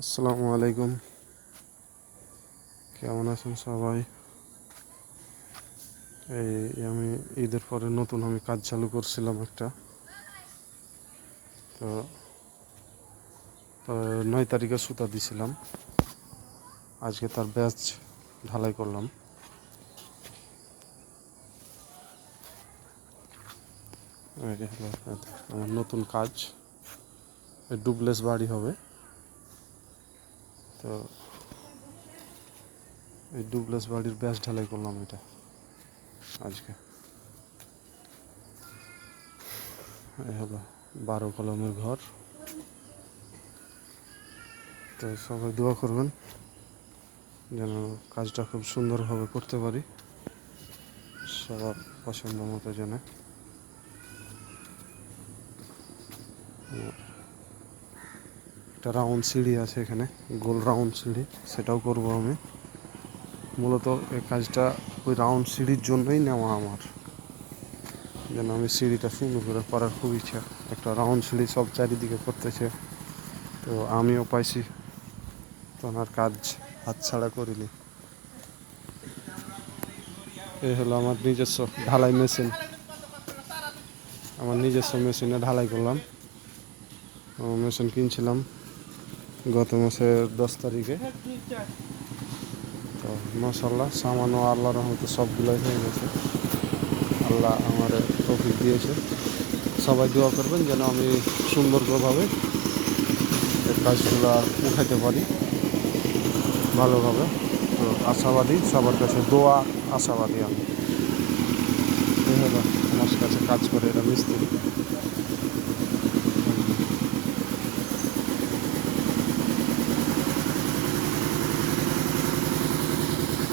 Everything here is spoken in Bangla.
আসসালামু আলাইকুম। কেমন আছেন সবাই? এই আমি ঈদের পরে নতুন কাজ চালু করছিলাম একটা। তো তো 9 তারিখে সুতা দিছিলাম, আজকে তার ব্যাচ ঢালাই করলাম। এই হলো আমার নতুন কাজ, ডুপ্লেক্স বাড়ি হবে। তো এই ডুপ্লেক্স বাড়ির ব্যাচ ঢালাই করলাম এটা আজকে। এই হলো 12 কলমের ঘর। তো সবাই দোয়া করবেন যেন কাজটা খুব সুন্দরভাবে করতে পারি, সবার পছন্দ মতো যেন। একটা রাউন্ড সিঁড়ি আছে এখানে, গোল রাউন্ড সিঁড়ি, সেটাও করব আমি। মূলত এই কাজটা ওই রাউন্ড সিঁড়ির জন্যই নেওয়া আমার, যেন আমি সিঁড়িটা সুন্দর করে করার খুব ইচ্ছা। একটা রাউন্ড সিঁড়ি সব চারিদিকে করতেছে, তো আমিও পাইছি, তো আমার কাজ হাতছাড়া করিনি। এই হলো আমার নিজস্ব ঢালাই মেশিন, আমার নিজস্ব মেশিনে ঢালাই করলাম। মেশিন কিনছিলাম গত মাসের 10 তারিখে। তো মাশাআল্লাহ সামান্য আল্লাহর রহমতে সবগুলোই হয়ে গেছে। আল্লাহ আমার তৌফিক দিয়েছে। সবাই দোয়া করবেন যেন আমি সুন্দরভাবে এই কাজগুলো উঠাইতে পারি ভালোভাবে। তো আশাবাদী, সবার কাছে দোয়া আশাবাদী আমি। এই হলো আমার কাছে কাজ করে এরা মিস্ত্রি।